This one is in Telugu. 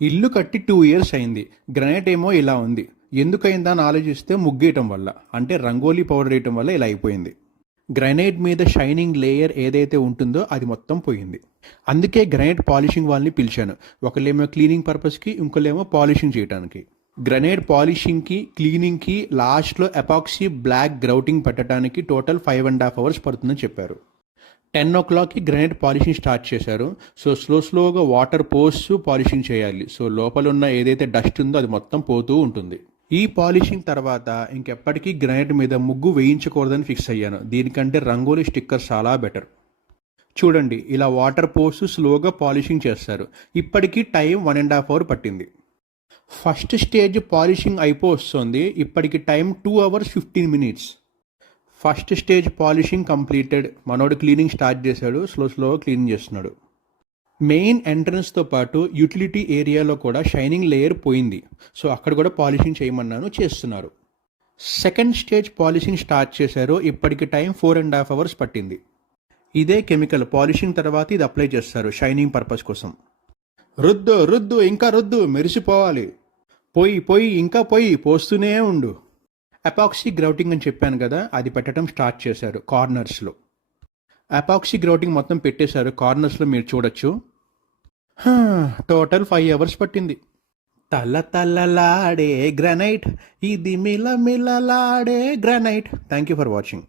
ఇల్లు కట్టి 2 ఇయర్స్ అయింది. గ్రానైట్ ఏమో ఇలా ఉంది. ఎందుకయిందా అని ఆలోచిస్తే ముగ్గేయటం వల్ల, అంటే రంగోలీ పౌడర్ వేయటం వల్ల ఇలా అయిపోయింది. గ్రానైట్ మీద షైనింగ్ లేయర్ ఏదైతే ఉంటుందో అది మొత్తం పోయింది. అందుకే గ్రానైట్ పాలిషింగ్ వాళ్ళని పిలిచాను. ఒకళ్ళేమో క్లీనింగ్ పర్పస్కి, ఇంకోళ్ళేమో పాలిషింగ్ చేయడానికి. గ్రానైట్ పాలిషింగ్కి, క్లీనింగ్కి లాస్ట్లో ఎపాక్సీ బ్లాక్ గ్రౌటింగ్ పెట్టడానికి టోటల్ 5.5 hours పడుతుందని చెప్పారు. 10 o'clockకి గ్రానైట్ పాలిషింగ్ స్టార్ట్ చేశారు. సో స్లోగా వాటర్ పోస్తూ పాలిషింగ్ చేయాలి. సో లోపల ఉన్న ఏదైతే డస్ట్ ఉందో అది మొత్తం పోతూ ఉంటుంది. ఈ పాలిషింగ్ తర్వాత ఇంకెప్పటికీ గ్రానైట్ మీద ముగ్గు వేయించకూడదని ఫిక్స్ అయ్యాను. దీనికంటే రంగోలీ స్టిక్కర్ చాలా బెటర్. చూడండి, ఇలా వాటర్ పోస్తూ స్లోగా పాలిషింగ్ చేస్తారు. ఇప్పటికీ టైం 1.5 hour పట్టింది. ఫస్ట్ స్టేజ్ పాలిషింగ్ అయిపోతుంది. ఇప్పటికి time 2 hours 15 minutes. First stage polishing completed. మనోడు క్లీనింగ్ స్టార్ట్ చేశాడు. స్లోగా క్లీనింగ్ చేస్తున్నాడు. మెయిన్ ఎంట్రన్స్తో పాటు యూటిలిటీ ఏరియాలో కూడా షైనింగ్ లేయర్ పోయింది. సో అక్కడ కూడా పాలిషింగ్ చేయమన్నాను, చేస్తున్నారు. సెకండ్ స్టేజ్ పాలిషింగ్ స్టార్ట్ చేశారు. ఇప్పటికి టైం 4.5 hours పట్టింది. ఇదే కెమికల్ పాలిషింగ్ తర్వాత ఇది అప్లై చేస్తారు షైనింగ్ పర్పస్ కోసం. రుద్దు ఇంకా రుద్దు, మెరిసిపోవాలి. పొయ్యి ఇంకా పోస్తూనే ఉండు. ఎపాక్సీ గ్రౌటింగ్ అని చెప్పాను కదా, అది పెట్టడం స్టార్ట్ చేశారు కార్నర్స్లో. ఎపాక్సీ గ్రౌటింగ్ మొత్తం పెట్టేశారు. కార్నర్స్లో మీరు చూడొచ్చు. టోటల్ 5 hours పట్టింది. తల్లలాడే గ్రానైట్, ఇది మిలమిలలాడే granite. Thank you for watching.